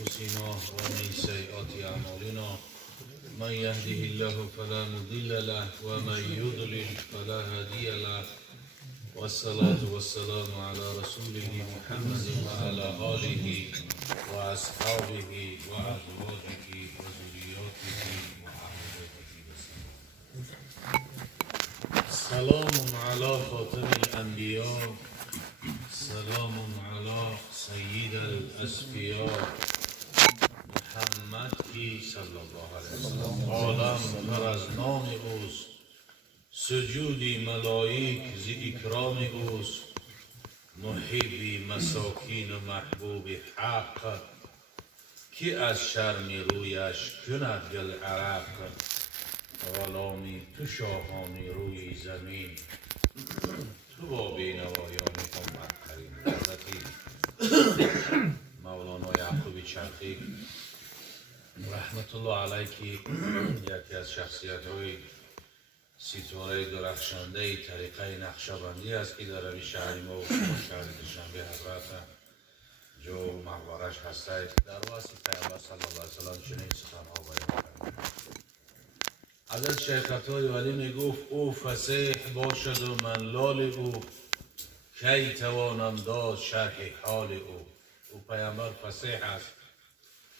أنفسنا ومن سيئات أعمالنا من يهده الله فلا مضل له ومن يضلل فلا هادي له والصلاة والسلام على رسوله محمد وعلى آله وأصحابه وأزواجه وذرياته وأحبابه وسلم. سلام على خاتم الأنبياء، سلام على سید الاسفیاء محمد کی صلی الله علیه وسلم. عالم پر از نام اوست، سجودی ملائک ز اکرام اوست. محبی مساکین و محبوب حق، کی از شرم رویش کند گل عرق. غلامی تو شاهانی روی زمین، تو با بینوایان امت کریم. حضرتی مولانا یعقوب چرخی رحمت الله علیه که یکی از شخصیت های ستاره درخشنده طریقه نقشبندی است که در روی شهر ما و شهر دوشنبه حضرت جو مقبرش هسته، در واسط پیامبر صلی الله علیه وسلم چنین سخنها بیان کرده. حضرت شیخ عطای ولی میگفت او فصیح باشد و من لال او، کی توانم داد شرح حال او. او پیامبر فصیح است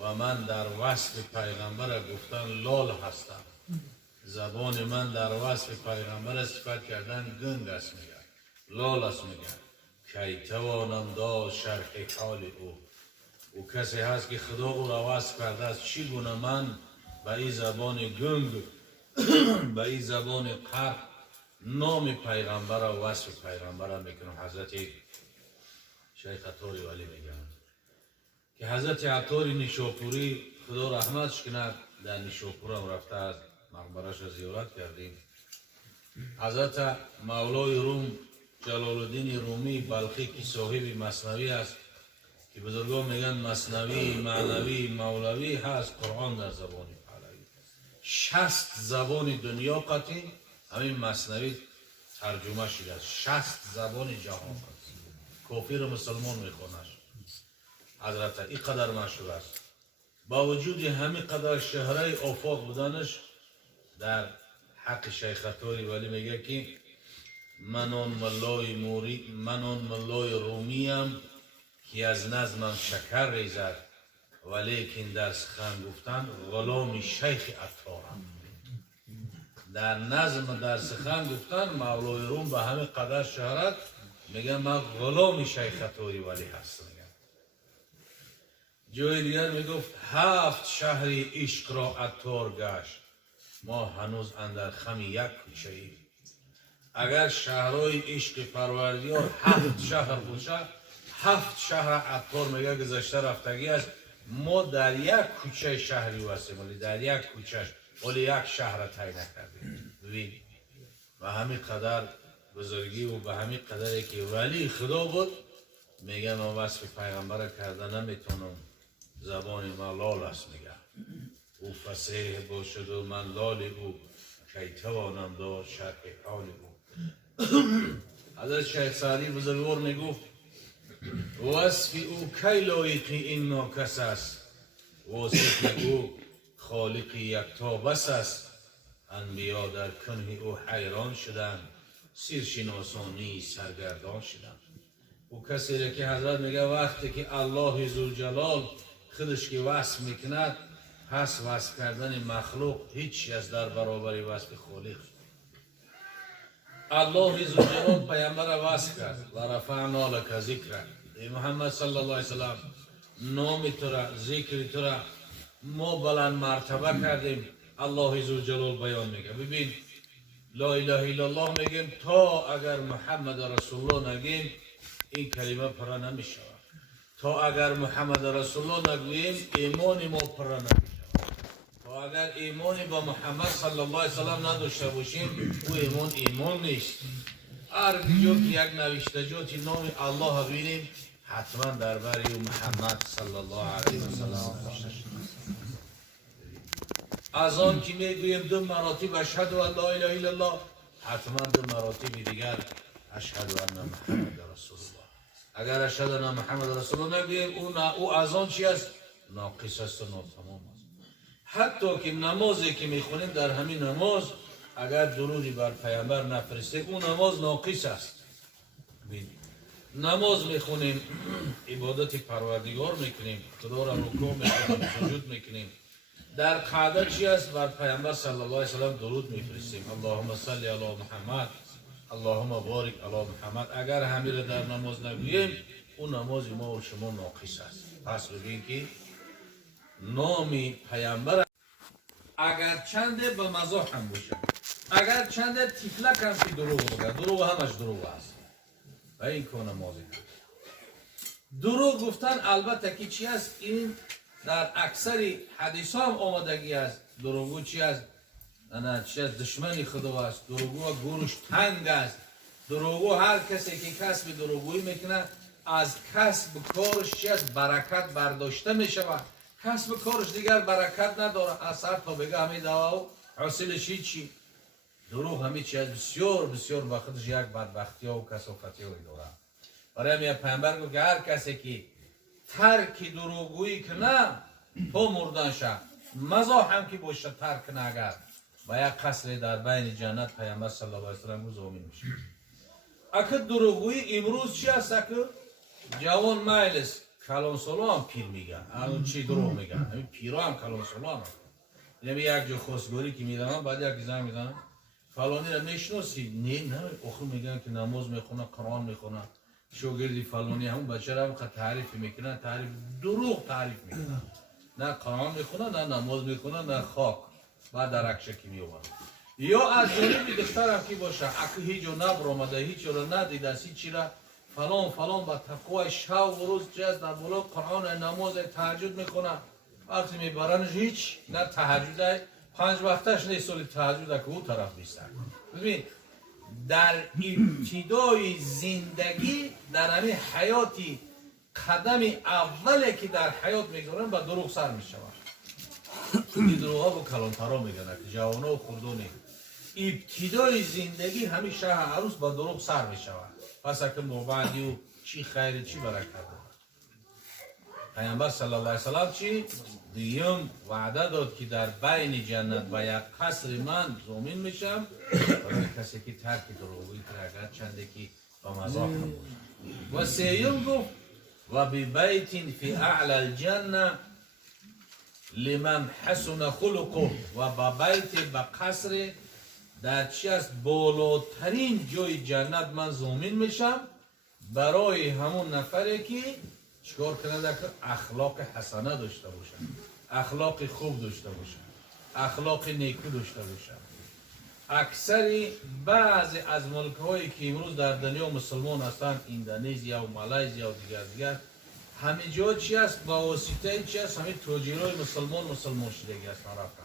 و من در وصف پیغمبر گفتن لال هستم. زبان من در وصف پیغمبر صفت کردن گنگ است میگن، لال است میگن. کی توانم داد شرح حال او. او کسی هست که خدا او را وصف کرده است، چی گونه من به این زبان گنگ به این زبان قرق نام پیغمبر و وصف پیغمبر میکنم. حضرت شیخ عطاری ولی میگن که حضرت عطاری نیشاپوری خدا رحمتش کند، در نیشاپور هم رفته از مقبرش را زیارت کردیم. حضرت مولای روم جلال الدین رومی بلخی که صاحب مثنوی است، که بزرگان میگن مثنوی معنوی مولوی هست، قرآن در زبان 60 زبان دنیا قطعی همین مثنوی ترجمه شده است. 60 زبان جهان قطعی کافر و مسلمان میخونش. حضرت این قدر مشهور است. با وجود همین قدر شهره آفاق بودنش، در حق شیخ عطاری ولی میگه که من آن ملای رومیم که از نظمم شکر ریزد، ولیکن در سخن گفتن غلام شیخ عطارم. در نظم در سخن گفتن مولای روم به همه قدر شهرت میگن من غلام شیخ عطاری ولی هست. میگن جای دیگر میگفت 7 شهری عشق را عطار گشت، ما هنوز اندر خم یک کوچه ای. اگر شهرهای عشق پروردگار 7 شهر باشه، 7 شهر عطار میگه گذشته رفتگی است. ما در یک کوچه شهری هستیم، ولی در یک کوچه ولی یک شهر تایی نکردیم. ببین و همین قدر بزرگی و به همین قدری که ولی خدا بود، میگه من وصف پیغمبر کرده نمیتونم، زبان من لال است. میگه او فصیح باشد و من لال او، کی توانم داد شرح حال او. حضرت شیخ سعدی بزرگوار میگفت وصف او کی لایق این ناکس است، وصف او خالق یکتا بس است. انبیا در کنه او حیران شدند، سیرشناسانی سرگردان شدند. او کسی را که حضرت میگه وقتی که الله ذوالجلال خودش که وصف میکند، پس وصف کردن مخلوق هیچ از در برابر وصف خالق. الله ذوالجلال پیامبر وصف کرد و رفعنا لک ذکرک. ای محمد صلی الله علیه وسلم نام تو را، ذکر تو را ما بلند مرتبه کردیم. الله ذوالجلال بیان میگه ببین لا اله الا الله میگیم تا اگر محمد رسول الله نگیم این کلمه پر نمیشه. تا اگر محمد رسول الله نگوییم ایمان ما پر نمیشه. تا اگر ایمانی با محمد صلی الله علیه وسلم نداشته باشیم او ایمان نیست. هر جا که یک نوشتجاتی نام الله ببینیم حتما درباره محمد صلی الله علیه وسلم باشه. از آن که میگوییم 2 مراتب اشهد ان لا اله الا الله، حتما 2 مراتب دیگر اشهد ان محمد رسول الله. اگر اشهد ان محمد رسول الله نگوییم او از آن چی است؟ ناقص است و ناتمام است. حتی که نمازی که میخونیم در همین نماز اگر درودی بر پیامبر نفرستیم اون نماز ناقص است. نماز میخونیم، عبادت پروردگار میکنیم، خدا را رکوع میکنیم، سجود میکنیم، در قاعده چی است؟ بر پیامبر صلی الله علیه و سلم درود میفرستیم. اللهم صل علی محمد، اللهم بارک علی محمد. اگر همین را در نماز نگوییم اون نماز ما و شما ناقص است. پس ببین که نام پیامبر اگر چنده به مزاح هم باشه، اگر چنده تفلک هم که دروغ بگه، دروغ همش دروغ است و این کنه نمازی. دروغ گفتن البته که چی است؟ این در اکثر حدیث ها هم آمدگی است. دروغگو چی است؟ نه چی است؟ دشمنی خدا است. دروغگو گورش تنگ است. دروغگو هر کسی که کسب دروغگویی میکنه از کسب کارش چی است؟ برکت برداشته میشود. کسب کارش دیگر برکت نداره. اثر تا بگه همین دوا حاصلش چی؟ دروغ همین چی است؟ بسیار بسیار وقتش یک بدبختی ها و کسافتی ها داره. برای همین پیامبر گفت که هر کسی که ترک دروغگویی کنه تو مردن شد، مزاح هم که باشه ترک کنه اگر با یک قصر در بین جنت پیامبر صلی الله علیه و سلم زمین میشه. اگه دروغگویی امروز چی است؟ که جوان مایل است کلان سالا هم پیر میگن، اون چی دروغ میگن، همین پیرا هم کلان سالا هم. یعنی یک جا خواستگاری که میدونم بعد یک زن میدونم فلانی را میشناسی؟ نه آخر میگن که نماز میخونه، قرآن میخونه، شاگردی فلانی همون بچه را هم تعریف میکنن، تعریف دروغ تعریف میکنن، نه قرآن میخونه، نه نماز میخونه، نه خاک بعد درکشه که میومد. یا از جانب دختر هم که باشه اگه هیچ جو نبرامده، هیچ رو ندیده، هیچی را فلان با تقوی شب و روز جز در بالا قرآن نماز تهجد میکنه، وقتی میبرنش هیچ نه تهجد 5 وقتش نیست، سالی تهجد که اون طرف بیسته. ببین در ابتدای زندگی در همین حیاتی قدم اولی که در حیات میگذارن با دروغ سر میشوند. این دروغ ها با کلانترا میگن که جوان ها و خردونی ابتدای زندگی همین شهر عروس با دروغ سر میشوند. پس اکر مبعدی و چی خیلی چی برکت داد. پیامبر صلی الله علیه وسلم چی؟ دیم وعده داد که در بین جنت و یک قصر من زمین میشم برای کسی که ترک دروغگویی کنه اگر چنده که با مزاح هم باشه. و سیم گفت و ببیت فی اعلی الجنه لمن حسن خلقه و با بیت به قصر در چی است؟ بالاترین جای جنت من زمین میشم برای همون نفری که چکار کنه که اخلاق حسنه داشته باشن، اخلاق خوب داشته باشن، اخلاق نیکو داشته باشن. اکثر بعضی از ملک هایی که امروز در دنیا مسلمان هستند، اندونزیا و مالزیا و دیگر همه جا چی است؟ با واسطه چی است؟ همین تاجرای مسلمان شدگی هستند رفتن.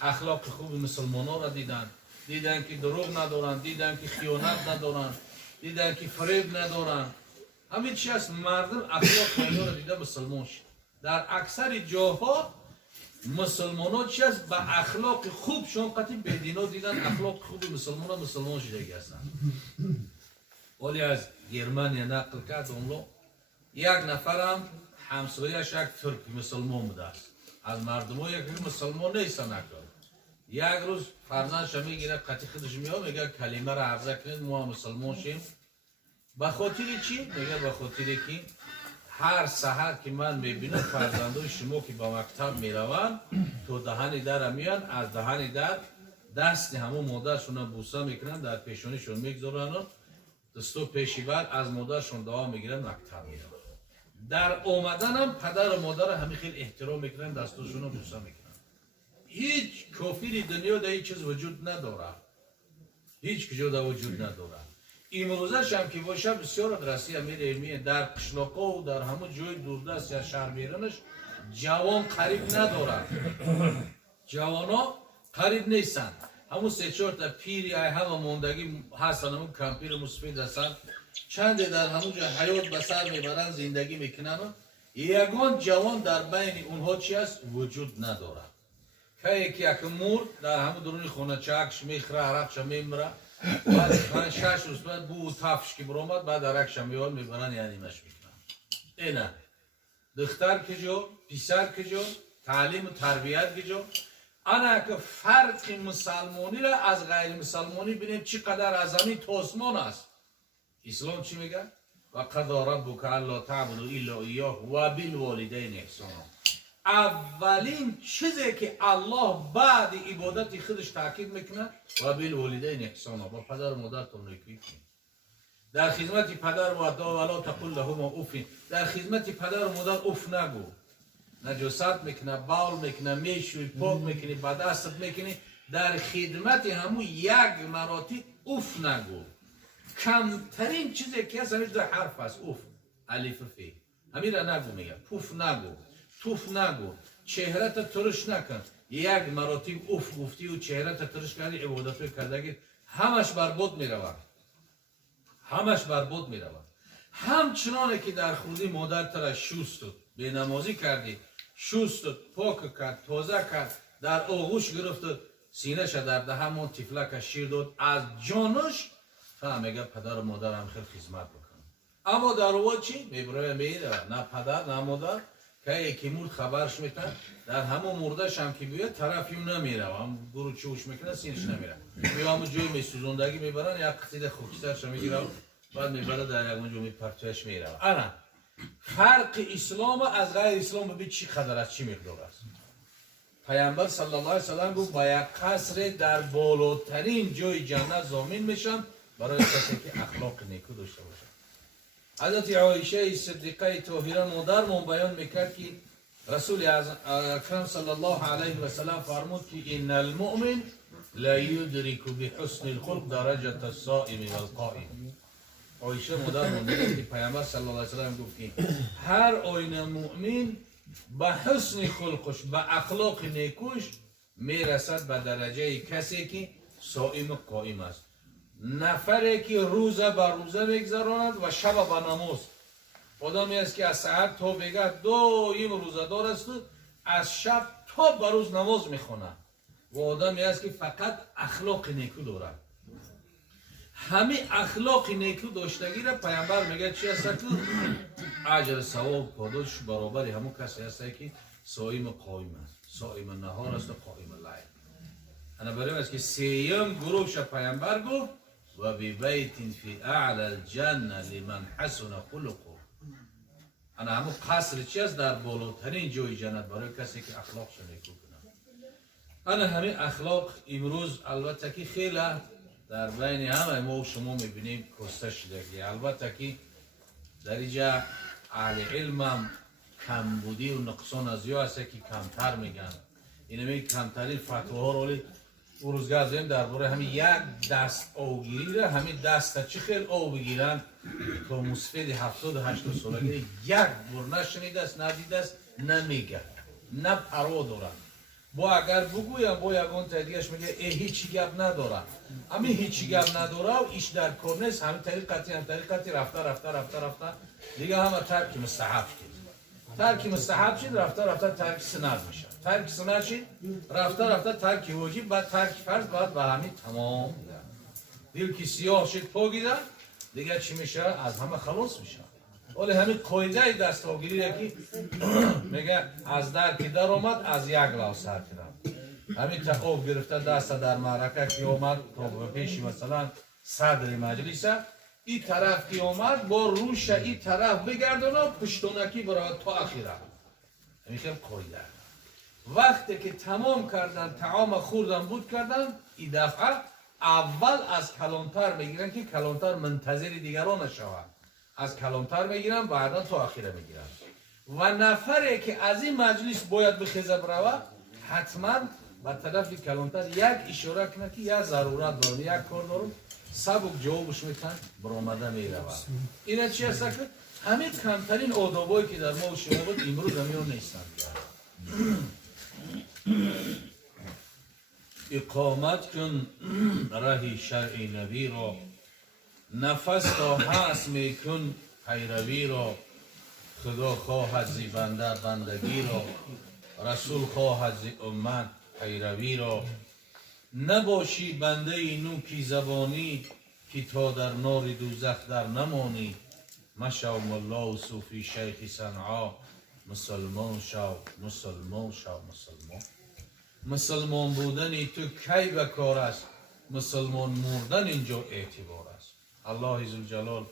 اخلاق خوب مسلمان ها را دیدن که دروغ ندارن، دیدن که خیانت ندارن، دیدن که فریب ندارن. همین چی است؟ مردم اخلاق اینا را دیده مسلمان شد. در اکثر جاها مسلمان ها چی است؟ به اخلاق خوب شون قطعی بدینا دیدن اخلاق خوب مسلمان شدگی هستند. ولی از گرمانیا نقل کرد اونلو یک نفرم همسایش یک ترک مسلمان بوده است. از مردم ها یک مسلمان نیستن اکرد. یک روز فرزندش میگیره قطعی خودش میگه کلمه را عرضه کنید ما مسلمان شیم. به خاطر چی؟ میگه به خاطر که هر سحر که من میبینم فرزندای شما که با مکتب میروند تو دهن در میان، از دهن در دست همون مادرشون بوسه میکنن، در پیشونیشون میگذارن، دستو پیشی بعد از مادرشون دعا میگیرن، مکتب میرن. در اومدن هم پدر و مادر همین خیلی احترام میکنن، دستاشون بوسه میکنن. هیچ کافری دنیا در هیچ چیز وجود نداره، هیچ کجا در وجود نداره. امروزش هم که باشه بسیار درستی امیر علمیه در قشلاقا و در همون جای دوردست یا شهر بیرونش جوان قریب ندارن، جوانا قریب نیستن. همون 3-4 تا پیری همه موندگی هستن، همون کمپیر مسفید هستن، چند در همون جا حیات بسر میبرن، زندگی میکنن. یگان جوان در بین اونها چی است؟ وجود نداره. که یکی مرد در همون درونی خونه چکش میخره، عرقش میمره، بعد 6 روز بعد بو تفش که برآمد بعد عرقش میوال میبرن یعنی مش میکنن. اینه دختر کجا، پسر کجا، تعلیم و تربیت کجا. انا که فرق مسلمانی را از غیر مسلمانی بینیم چقدر از زمین تا آسمان است. اسلام چی میگه؟ و قضا ربک الا تعبدوا الا ایاه و بالوالدین احسانا. اولین چیزی که الله بعد عبادت خودش تاکید میکنه و بالوالدین احسانا، با پدر و مادرتون نیکی کنید. در خدمت پدر و مادر ولا تقل لهما اف، در خدمت پدر و مادر اف نگو. نجاست میکنه، باول میکنه، میشوی، پاک میکنی، با دستت میکنی، در خدمت همون یک مراتب اف نگو. کمترین چیزی که هست همیش در حرف هست، اف، الف فی، همین را نگو. میگه پوف نگو، توف نگو، چهرت ترش نکن. یک مراتب اف گفتی و چهرت ترش کردی، عبادت کردگی همش برباد میرود، همش برباد میرود. همچنانه که در خودی مادر تر شوست به نمازی کردی، شوست پاک کرد، تازه کرد، در آغوش گرفت، سینه‌ش در همون تفلک شیر داد، از جانش فهمیگه پدر و مادر هم خیلی خدمت بکنن. اما در واقع چی؟ میبره میره، نه پدر نه مادر که یکی مرد خبرش میتن، در همون مردش هم که بیاد طرفی نمیره، هم گروه چوش میکنه سینش نمیره، میره همون جوی میسوزندگی میبرن، یک قصید خوکیترش میگیره بعد میبره در یکون جو میپرتوش میره. انا فرق اسلام از غیر اسلام ببین چی قدر است، چی مقدار است. پیامبر صلی الله علیه و سلم گفت با یک قصر در بالاترین جای جنت ضامن میشم برای کسی که اخلاق نیکو داشته باشه. حضرت عایشه صدیقه طاهره مادرمون بیان میکرد که رسول اکرم صلی الله علیه و سلم فرمود که ان المؤمن لا يدرك بحسن الخلق درجه الصائم والقائم. عایشه مادرمون میگه که پیامبر صلی الله علیه و سلم گفت که هر آینه مؤمن به حسن خلقش، به اخلاق نیکوش میرسد به درجه کسی که صائم و قائم است. نفری که روزه به روزه میگذراند و شب به نماز. آدمی است که از سحر تا بگه دائم روزه دار است، از شب تا به روز نماز میخونه. و آدمی است که فقط اخلاق نیکو دارد. همه اخلاق نیکو داشتگی را پیامبر میگه چی است که اجر ثواب پاداش برابر همون کسی است که صائم قائم است، صائم نهار است و قائم لیل. انا برای است که سیم گروهش پیامبر گفت و ببیت فی اعلی الجنه لمن حسن خلقه. انا همون قصر چی است در بالاترین جای جنت برای کسی که اخلاقش نیکو کنه. انا همین اخلاق امروز البته که خیلی در بین همه ما و شما میبینیم کسته شده. البته که در اینجا اهل علم هم کمبودی و نقصان از یا هست که کمتر میگن. اینمی کمترین فتواها رو روزگار زیم درباره همین یک دست آبگیری را، همین دست چی خیلی آب بگیرن تا مسفید 70-80 سالگی یک بار نشنیده است، ندیده است، نمیگه، نه پروا دارن. با اگر بگویم با یکان تدیگش میگه هیچی گپ نداره، همین هیچی گپ نداره و ایش در کار نیست، همین طریقتی رفته دیگه همه ترک مستحب شد. ترک مستحب شد رفته ترک سنت میشه، ترک سنت شد رفته ترک واجب، بعد ترک فرض، بعد به همین تمام دل که سیاه شد پاگیده دیگه چی میشه؟ از همه خلاص میشه. ولی همین قاعده دست آگیری که میگه از در که در آمد از یک لو سر کردم. همین تقاب گرفته دست در معرکه که آمد تا به پیش مثلا صدر مجلس، این طرف که آمد با روش این طرف بگردن و پشتونکی برای تا اخیره. همین خیلی قاعده. وقتی که تمام کردن طعام خوردن بود کردن، این دفعه اول از کلانتر میگیرن که کلانتر منتظر دیگران نشود. از کلانتر میگیرن بعدا تا اخیره میگیرن. و نفری که از این مجلس باید به خیزه بروه حتما به طرف کلانتر یک اشاره کنه که یک ضرورت دارم، یک کار دارم، سبک جوابش میتن برآمده میروه. اینا چی هست که همین کمترین آدابایی که در ما و شما بود امروز همیون نیستن. اقامت کن راه شرع نبی را، نفس تا هست میکن پیروی را. خدا خواهد زی بنده بندگی را، رسول خواهد زی امت پیروی را. نباشی بنده نوکی زبانی، که تا در نار دوزخ در نمانی. مشو ملا و صوفی شیخ صنعا، مسلمان شو، مسلمان شو، مسلمان. مسلمان بودنی تو کی به کار است، مسلمان مردن اینجا اعتبار است. الله عزوجلال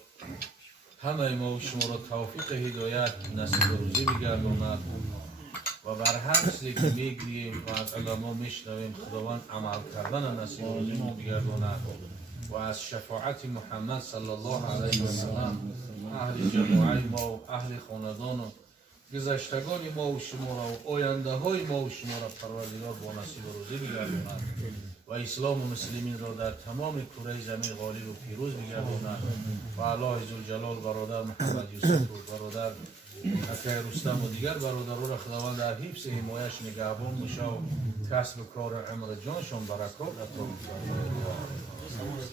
همه ما و شما را توفیق هدایت نصیب روزی بگرداند و بر هر چیزی که میگوییم و از علما میشنویم خداوند عمل کردن نصیب روزی ما بگرداند و از شفاعت محمد صلی الله علیه و سلم اهل جماعه ما و اهل خاندان و گذشتگان ما و شما را و آینده های ما و شما را پروردگار با نصیب روزی بگرداند و اسلام و مسلمین را در تمام کره زمین غالب و پیروز بگرداند و الله عزوجلال برادر محمد یوسف و برادر اکی رستم و دیگر برادران را خداوند در حفظ حمایش نگهبان موشه و کسب کار عمر جانشان برکات عطا فرماید.